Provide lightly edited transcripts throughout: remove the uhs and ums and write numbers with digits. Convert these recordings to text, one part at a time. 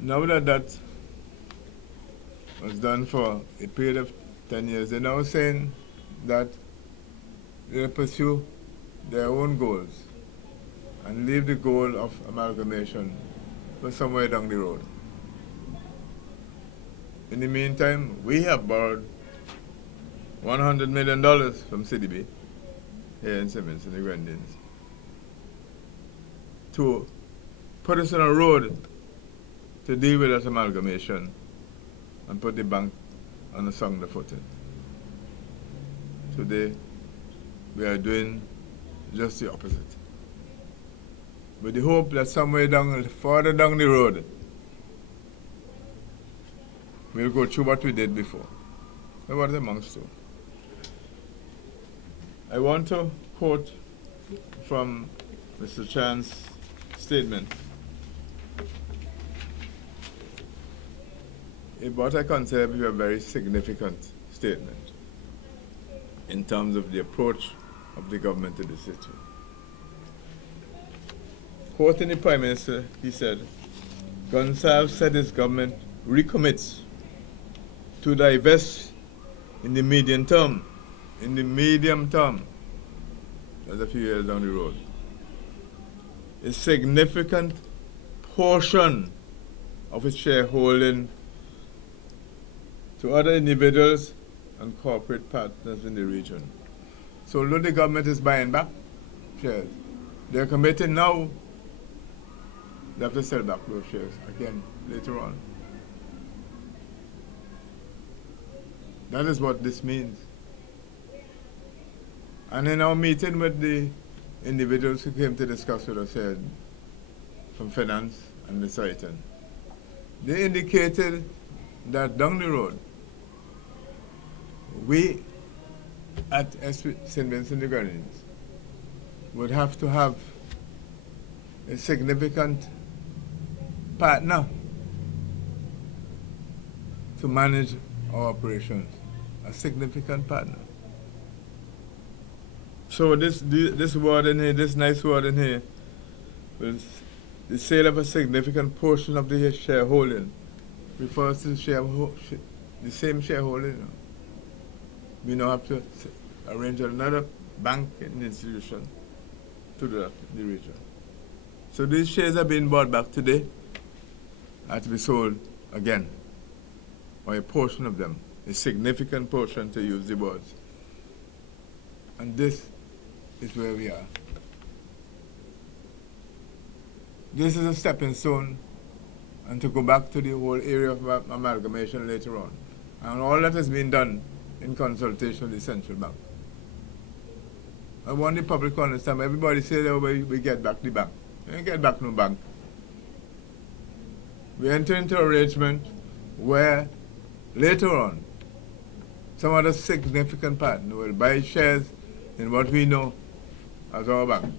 Now that that was done for a period of 10 years, they're now saying that they'll pursue their own goals and leave the goal of amalgamation for somewhere down the road. In the meantime, we have borrowed $100 million from CDB here in Simmons, in the Grenadines, to put us on a road to deal with that amalgamation and put the bank on a sounder footing. Today, we are doing just the opposite. With the hope that somewhere further down the road, we'll go through what we did before. And what it amounts to. I want to quote from Mr. Chan's statement. What I consider to be a very significant statement in terms of the approach of the government to this issue. Quoting the Prime Minister, he said, Gonsalves said his government recommits to divest in the medium term, that's a few years down the road, a significant portion of its shareholding to other individuals and corporate partners in the region. So although the government is buying back shares, they're committing now they have to sell back those shares again later on. That is what this means. And in our meeting with the individuals who came to discuss with us here from finance and the Satan, they indicated that down the road, we at St. Vincent de Grenadines would have to have a significant partner to manage our operations, a significant partner. So this word in here, this nice word in here, was the sale of a significant portion of the shareholding refers to the same shareholding. We now have to arrange another bank and institution to do that in the region. So these shares are being bought back today, are to be sold again, or a portion of them, a significant portion to use the words. And this is where we are. This is a stepping stone, and to go back to the whole area of amalgamation later on. And all that has been done in consultation with the central bank. I want the public to understand, everybody says that we get back the bank. We don't get back no bank. We enter into arrangement where later on, some other significant partner will buy shares in what we know as our bank,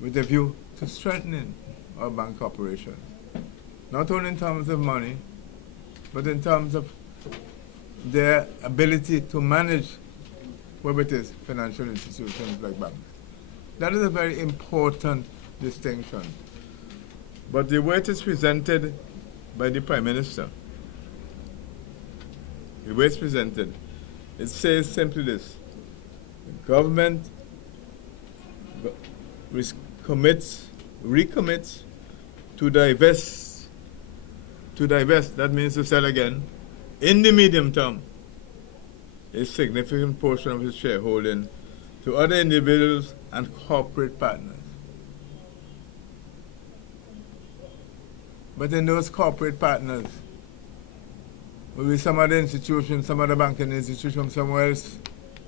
with a view to strengthening our bank operations, not only in terms of money, but in terms of their ability to manage whatever it is, financial institutions like banks. That is a very important distinction. But the way it is presented by the Prime Minister, the way it's presented, it says simply this: the government recommits to divest. To divest, that means to sell again, in the medium term, a significant portion of its shareholding to other individuals and corporate partners. But in those corporate partners, will be some other institution, some other banking institution from somewhere else,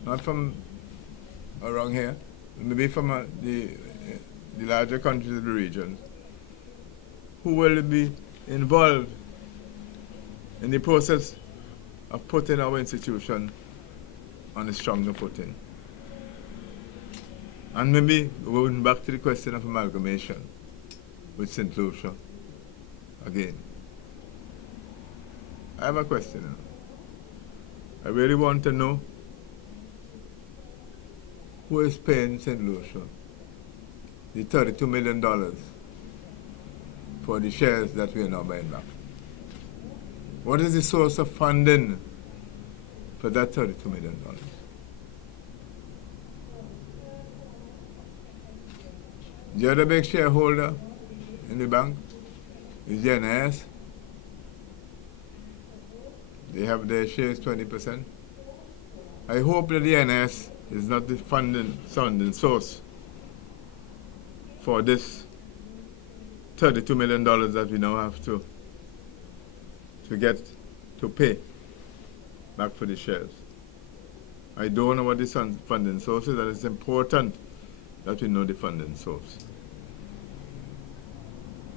not from around here, maybe from the larger countries of the region, who will be involved in the process of putting our institution on a stronger footing. And maybe going back to the question of amalgamation with St. Lucia again. I have a question. I really want to know who is paying St. Lucia the $32 million for the shares that we are now buying back? What is the source of funding for that $32 million? The other big shareholder in the bank is the NIS. They have their shares 20%. I hope that the NIS is not the funding source for this $32 million that we now have to pay back for the shares. I don't know what the funding source is, and it's important that we know the funding source.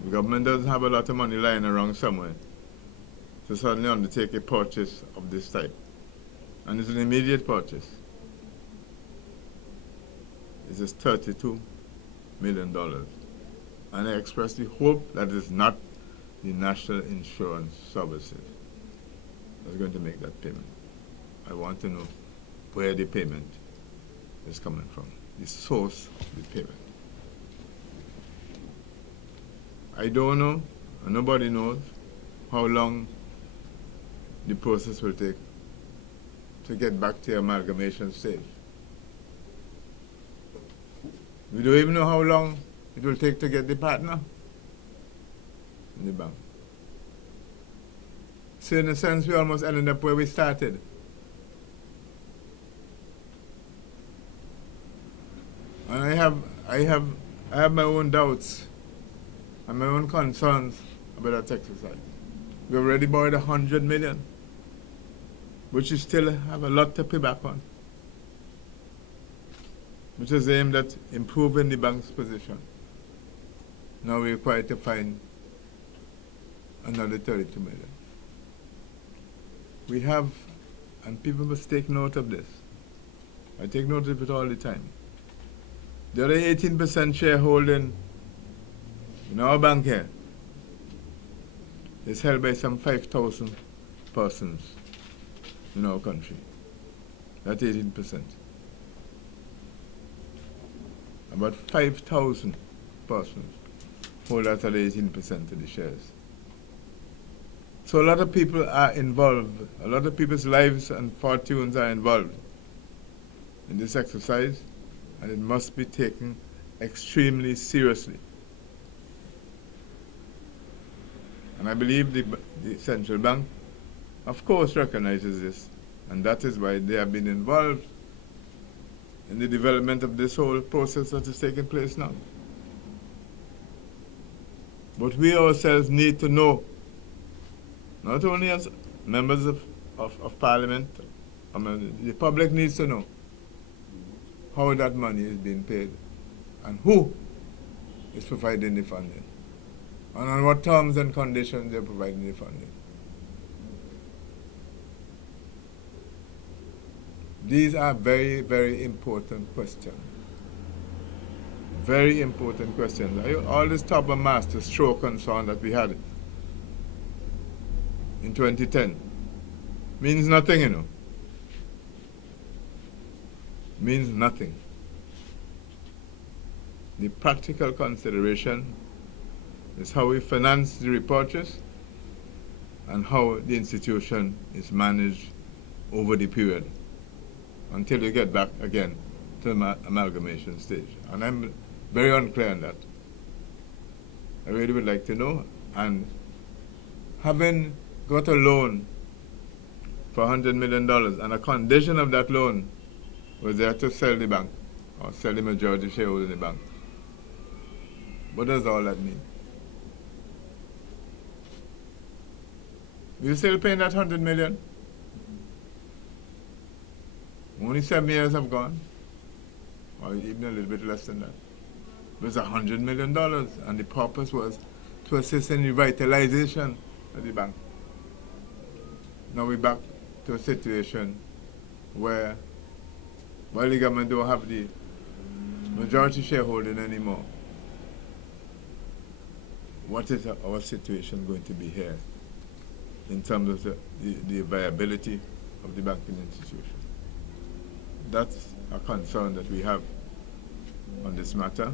The government doesn't have a lot of money lying around somewhere to suddenly undertake a purchase of this type. And it's an immediate purchase. This is $32 million. And I express the hope that it's not the National Insurance Services that's going to make that payment. I want to know where the payment is coming from, the source of the payment. I don't know, and nobody knows, how long the process will take to get back to the amalgamation stage. We don't even know how long it will take to get the partner in the bank. So in a sense, we almost ended up where we started. And I have my own doubts and my own concerns about that exercise. We already borrowed $100 million, which we still have a lot to pay back on, which is aimed at improving the bank's position. Now we're required to find another $32 million. We have, and people must take note of this. I take note of it all the time. The other 18% shareholding in our bank here is held by some 5,000 persons in our country. That's 18%. About 5,000 persons hold that at 18% of the shares. So a lot of people are involved. A lot of people's lives and fortunes are involved in this exercise, and it must be taken extremely seriously. And I believe the central bank, of course, recognizes this, and that is why they have been involved in the development of this whole process that is taking place now. But we ourselves need to know, not only as members of Parliament, I mean, the public needs to know how that money is being paid and who is providing the funding and on what terms and conditions they're providing the funding. These are very, very important questions. Very important questions. All this top and master stroke concern that we had in 2010 means nothing, you know. Means nothing. The practical consideration is how we finance the repurchase and how the institution is managed over the period until we get back again to the amalgamation stage. And I'm very unclear on that. I really would like to know. And having got a loan for $100 million, and a condition of that loan was they had to sell the bank, or sell the majority shareholder in the bank. What does all that mean? We're still paying that $100 million. Only 7 years have gone, or even a little bit less than that. It was $100 million, and the purpose was to assist in revitalization of the bank. Now we're back to a situation where, while the government don't have the majority shareholding anymore, what is our situation going to be here in terms of the viability of the banking institution? That's a concern that we have on this matter,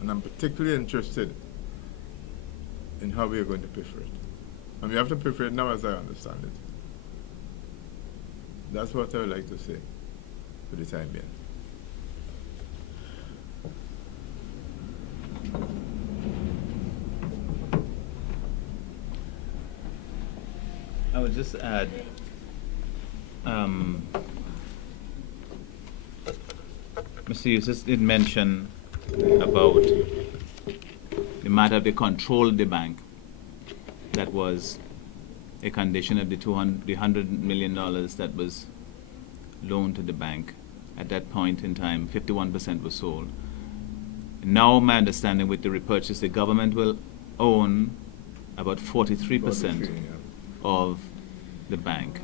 and I'm particularly interested in how we are going to pay for it. And we have to pay for it now, as I understand it. That's what I would like to say for the time being. I would just add, Mr. Eustace did mention about the matter of the control of the bank. That was a condition of the $100 million that was loaned to the bank. At that point in time, 51% was sold. Now, my understanding with the repurchase, the government will own about 43% of the bank.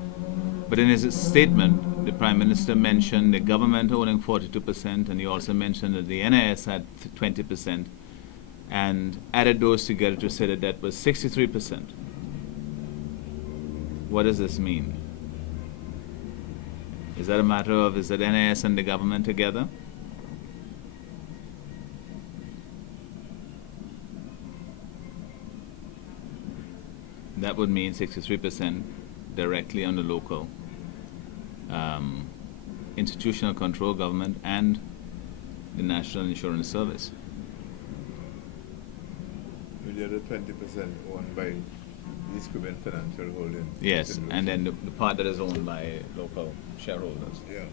But in his statement, the Prime Minister mentioned the government owning 42%, and he also mentioned that the NIS had 20%, and added those together to say that that was 63%. What does this mean? Is that a matter of, is that NIS and the government together? That would mean 63% directly on the local institutional control government and the National Insurance Service. With the other 20% owned by East Caribbean Financial Holding. Yes, and then the part that is owned by local shareholders. Yeah.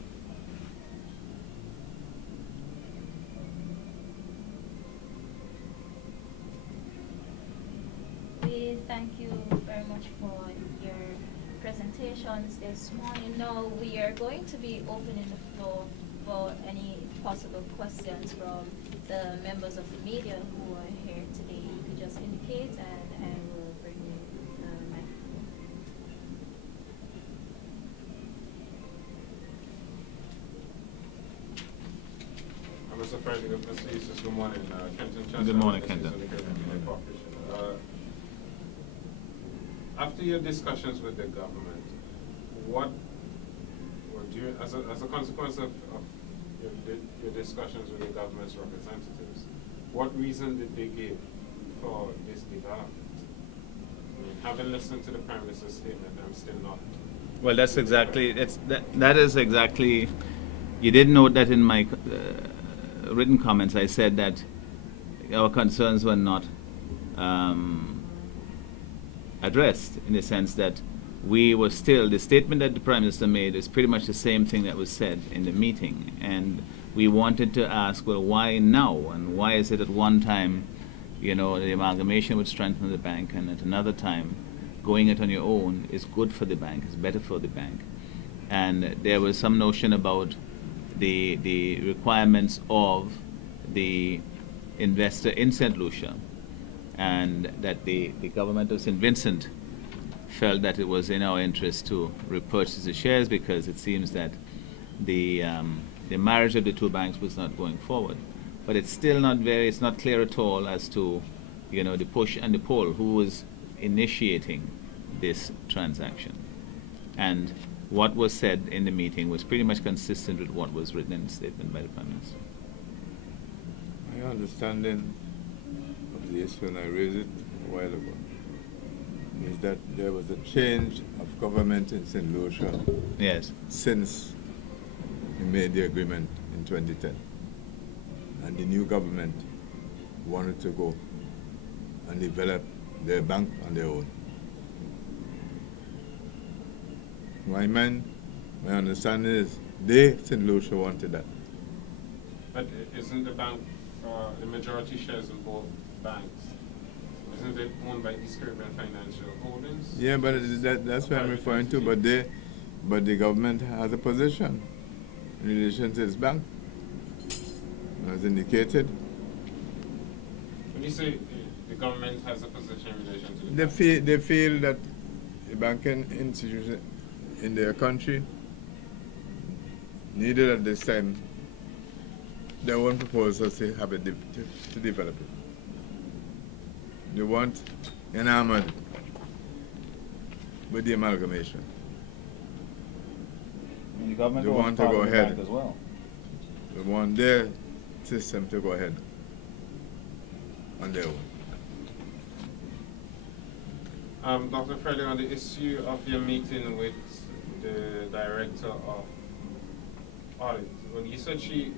We thank you very much for your presentations this morning. Now we are going to be opening the floor for any possible questions from the members of the media who are here today. You could just indicate and I will bring you the microphone. Mr. Frederick, Mr. Eustace, good morning. Kenton Chester. Good morning, Kenton. After your discussions with the government, what, or do you, as a consequence of your discussions with the government's representatives, what reason did they give for this development? I mean, having listened to the Prime Minister's statement, I'm still not. Well, that's exactly, that is exactly, you did note that in my written comments I said that our concerns were not addressed, in the sense that we were still, the statement that the Prime Minister made is pretty much the same thing that was said in the meeting, and we wanted to ask, well, why now, and why is it at one time, you know, the amalgamation would strengthen the bank, and at another time going it on your own is good for the bank, is better for the bank. And there was some notion about the requirements of the investor in St. Lucia, and that the government of St. Vincent felt that it was in our interest to repurchase the shares, because it seems that the marriage of the two banks was not going forward. But it's still not it's not clear at all as to, you know, the push and the pull, who was initiating this transaction. And what was said in the meeting was pretty much consistent with what was written in the statement by the Prime Minister. My understanding of the issue, and I raised it a while ago, is that there was a change of government in St. Lucia Yes. since we made the agreement in 2010. And the new government wanted to go and develop their bank on their own. My understanding is St. Lucia wanted that. But isn't the bank, the majority shares in both banks, isn't it owned by East Caribbean Financial Holdings? Yeah, but that's what I'm referring to. But the government has a position in relation to this bank, as indicated. When you say the government has a position in relation to the bank, They feel that the banking institution in their country needed at this time their own proposals to have it to develop it. They want enamored with the amalgamation. The government They want to go ahead as well. They want their system to go ahead on their own. Dr. Freddie, on the issue of your meeting with the director of audit, when you said she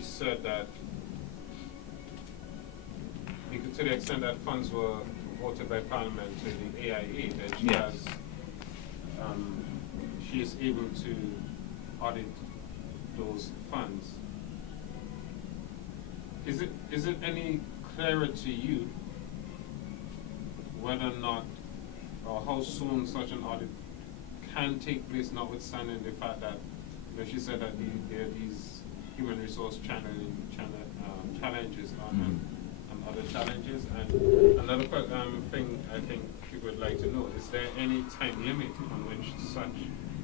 said that to the extent that funds were voted by Parliament to the AIA, that she Yes. has, she is able to audit those funds. Is it any clearer to you whether or not, or how soon such an audit can take place, notwithstanding the fact that, she said that there are these human resource challenges on other challenges. And another thing I think people would like to know, is there any time limit on which such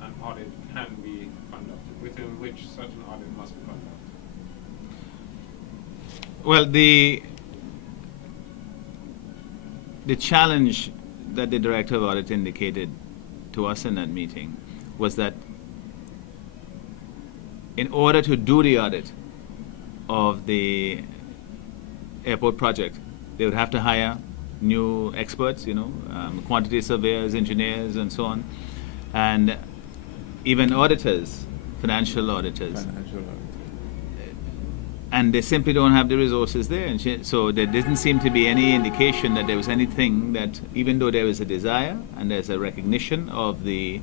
an audit can be conducted, within which such an audit must be conducted? Well, the challenge that the Director of Audit indicated to us in that meeting was that in order to do the audit of the airport project, they would have to hire new experts, quantity surveyors, engineers, and so on, and even auditors, financial auditors. And they simply don't have the resources there. And so there didn't seem to be any indication that there was anything that, even though there is a desire and there's a recognition of the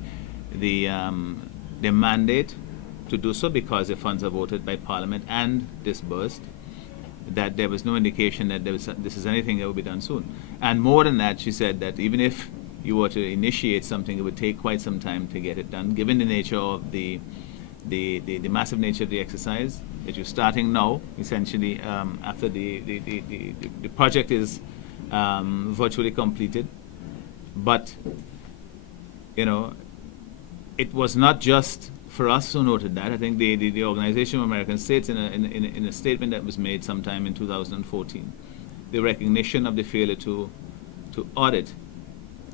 mandate to do so because the funds are voted by Parliament and disbursed, that there was no indication that this is anything that will be done soon. And more than that, she said that even if you were to initiate something, it would take quite some time to get it done, given the nature of the massive nature of the exercise that you're starting now, essentially, after the project is virtually completed. But, it was not just for us who noted that. I think the Organization of American States, in a statement that was made sometime in 2014, the recognition of the failure to audit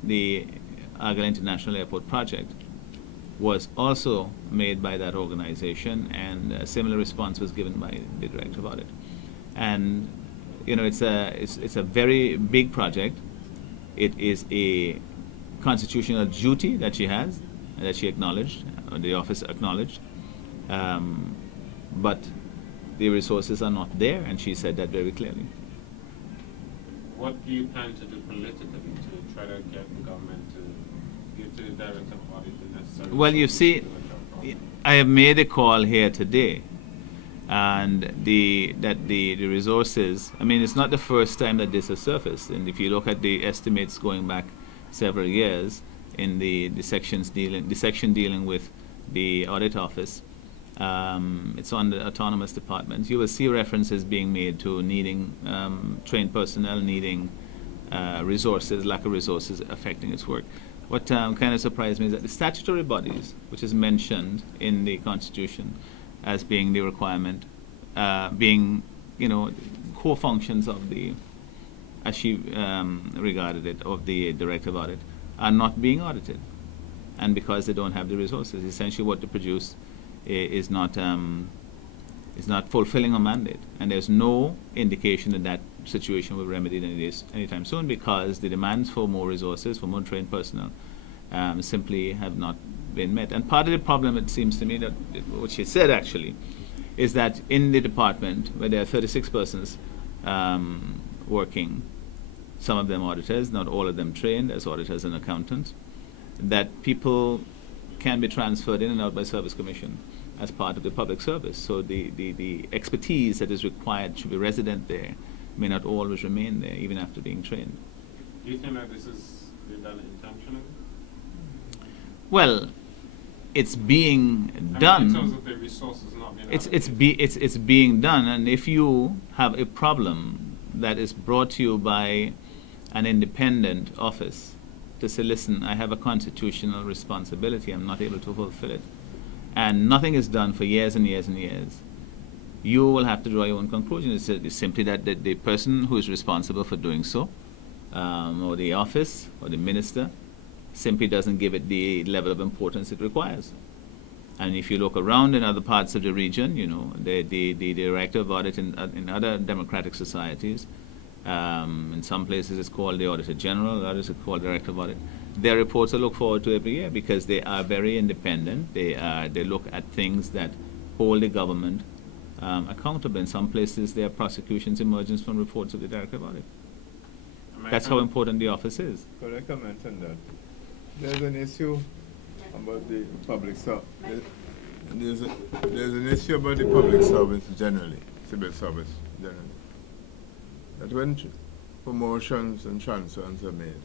the Argyle International Airport project was also made by that organization, and a similar response was given by the Director of Audit. And it's a very big project. It is a constitutional duty that she has, and that she acknowledged, or the office acknowledged, but the resources are not there, and she said that very clearly. What do you plan to do politically to try to get the government to give to the Director of Audit the necessary? Well, you see, I have made a call here today, and that the resources, it's not the first time that this has surfaced, and if you look at the estimates going back several years in the section dealing with the audit office, it's on the autonomous departments, you will see references being made to needing trained personnel, needing resources, lack of resources affecting its work. What kind of surprised me is that the statutory bodies, which is mentioned in the Constitution as being the requirement, being, core functions of as she regarded it, of the Director of Audit, are not being audited. And because they don't have the resources, essentially what they produce is not fulfilling a mandate. And there's no indication that that situation will be remedied anytime soon, because the demands for more resources, for more trained personnel, simply have not been met. And part of the problem, it seems to me, that what she said actually, is that in the department where there are 36 persons working, some of them auditors, not all of them trained as auditors and accountants, that people can be transferred in and out by Service Commission as part of the public service. So the expertise that is required to be resident there may not always remain there, even after being trained. Do you think that this is done intentionally? Well, it's being done. In terms of the resources not being It's being done, and if you have a problem that is brought to you by an independent office to say, listen, I have a constitutional responsibility, I'm not able to fulfill it, and nothing is done for years and years and years, you will have to draw your own conclusion. It's simply that the person who is responsible for doing so, or the office, or the minister, simply doesn't give it the level of importance it requires. And if you look around in other parts of the region, the Director of Audit in other democratic societies In some places it's called the Auditor General, others it's called Director of Audit. Their reports I look forward to every year because they are very independent. They look at things that hold the government accountable. In some places there are prosecutions emerging from reports of the Director of Audit. That's how important the office is. Could I comment on that? There's an issue about the public service. There's an issue about the public service generally, civil service generally. That when promotions and transfers are made,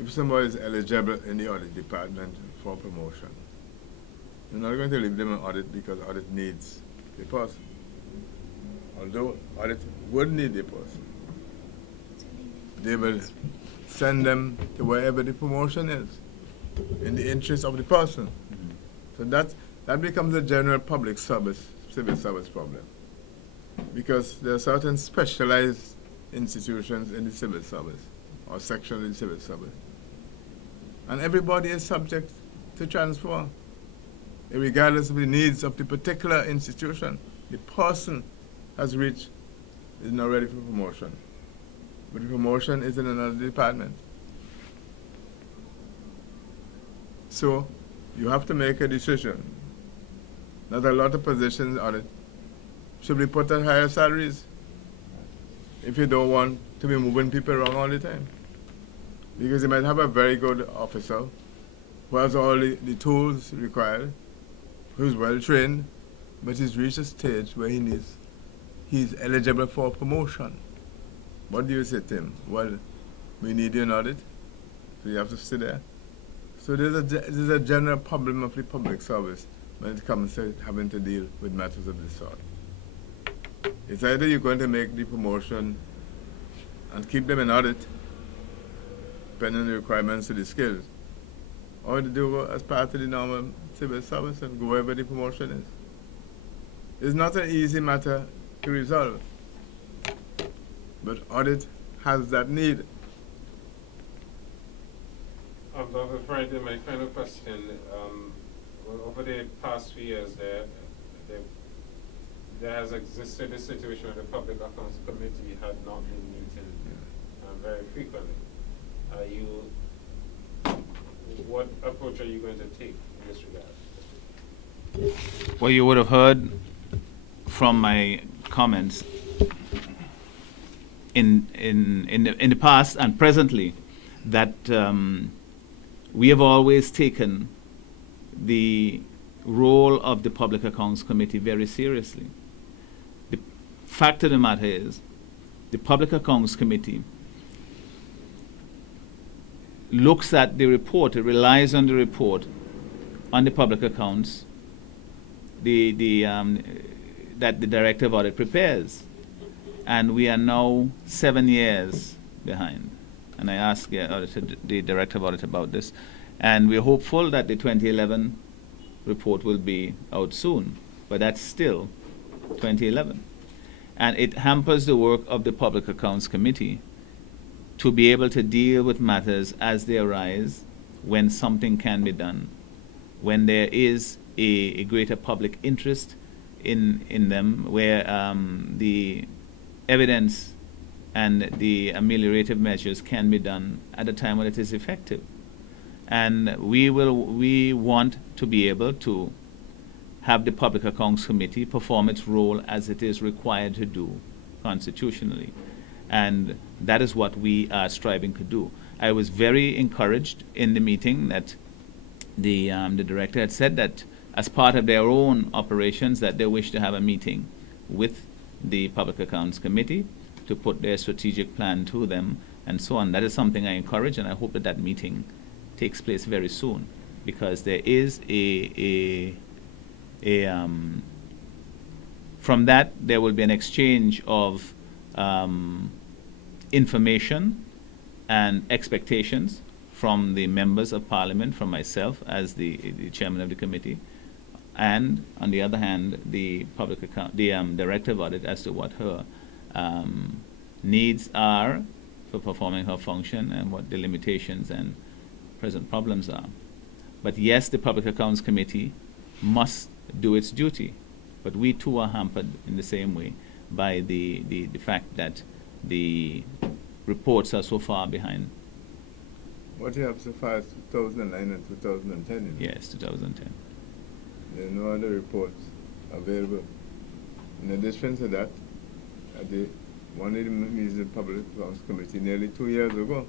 if somebody is eligible in the audit department for promotion, you're not going to leave them in audit because audit needs the person. Although audit would need the person, they will send them to wherever the promotion is in the interest of the person. So that becomes a general public service, civil service problem. Because there are certain specialized institutions in the civil service or section of the civil service. And everybody is subject to transfer, regardless of the needs of the particular institution. The person is not ready for promotion. But the promotion is in another department. So you have to make a decision that a lot of positions on it should be put at higher salaries if you don't want to be moving people around all the time. Because you might have a very good officer who has all the tools required, who's well trained, but he's reached a stage where he's eligible for promotion. What do you say to him? Well, we need you in audit, so you have to stay there. So there's a general problem of the public service when it comes to having to deal with matters of this sort. It's either you're going to make the promotion and keep them in audit, depending on the requirements of the skills, or to do as part of the normal civil service and go wherever the promotion is. It's not an easy matter to resolve, but audit has that need. Dr. Friday, my final question, over the past few years there has existed a situation where the Public Accounts Committee had not been meeting very frequently. What approach are you going to take in this regard? Well, you would have heard from my comments in the past and presently that we have always taken the role of the Public Accounts Committee very seriously. The fact of the matter is, the Public Accounts Committee looks at the report, it relies on the report on the public accounts that the Director of Audit prepares. And we are now 7 years behind. And I asked the Director of Audit about this. And we're hopeful that the 2011 report will be out soon. But that's still 2011. And it hampers the work of the Public Accounts Committee to be able to deal with matters as they arise when something can be done, when there is a greater public interest in them, where the evidence and the ameliorative measures can be done at a time when it is effective. And we want to be able to have the Public Accounts Committee perform its role as it is required to do constitutionally. And that is what we are striving to do. I was very encouraged in the meeting that the director had said that as part of their own operations that they wish to have a meeting with the Public Accounts Committee to put their strategic plan to them and so on. That is something I encourage, and I hope that meeting takes place very soon, because there is from that there will be an exchange of information and expectations from the members of Parliament, from myself as the chairman of the committee, and on the other hand, the Director of Audit as to what her needs are for performing her function and what the limitations and present problems are. But yes, the Public Accounts Committee must do its duty, but we too are hampered in the same way by the fact that the reports are so far behind. What you have so far is 2009 and 2010. You know? Yes, 2010. There are no other reports available. In addition to that, at one of the meetings of the Public Accounts Committee nearly 2 years ago,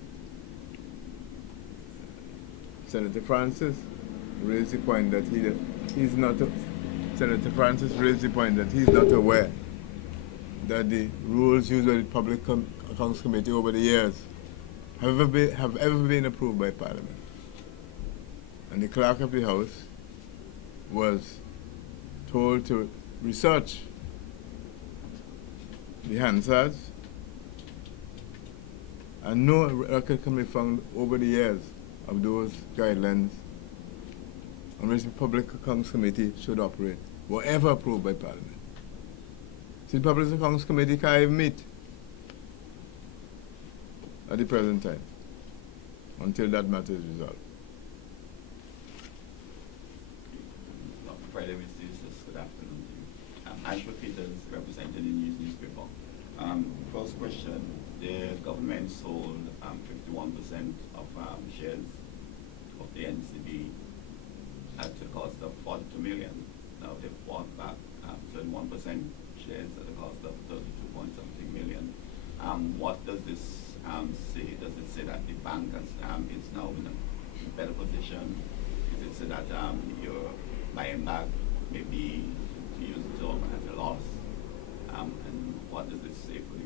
Senator Francis raised the point that he's not. Senator Francis raised the point that he's not aware that the rules used by the Public Accounts Committee over the years have ever been approved by Parliament. And the Clerk of the House was told to research the Hansards, and no record can be found over the years of those guidelines on which the Public Accounts Committee should operate were ever approved by Parliament. See, the Public Accounts Committee can't even meet at the present time until that matter is resolved. Friday, Mr. Eustace, good afternoon to you. Angela Peters, representing the News newspaper. First question, the government sold 51% of shares of the NCB at the cost of 42 million. Now they bought back 31% shares at the cost of 32-point-something million. What does this say? Does it say that the bank is now in a better position? Does it say that you're buying back maybe to use the term at a loss? And what does this say for the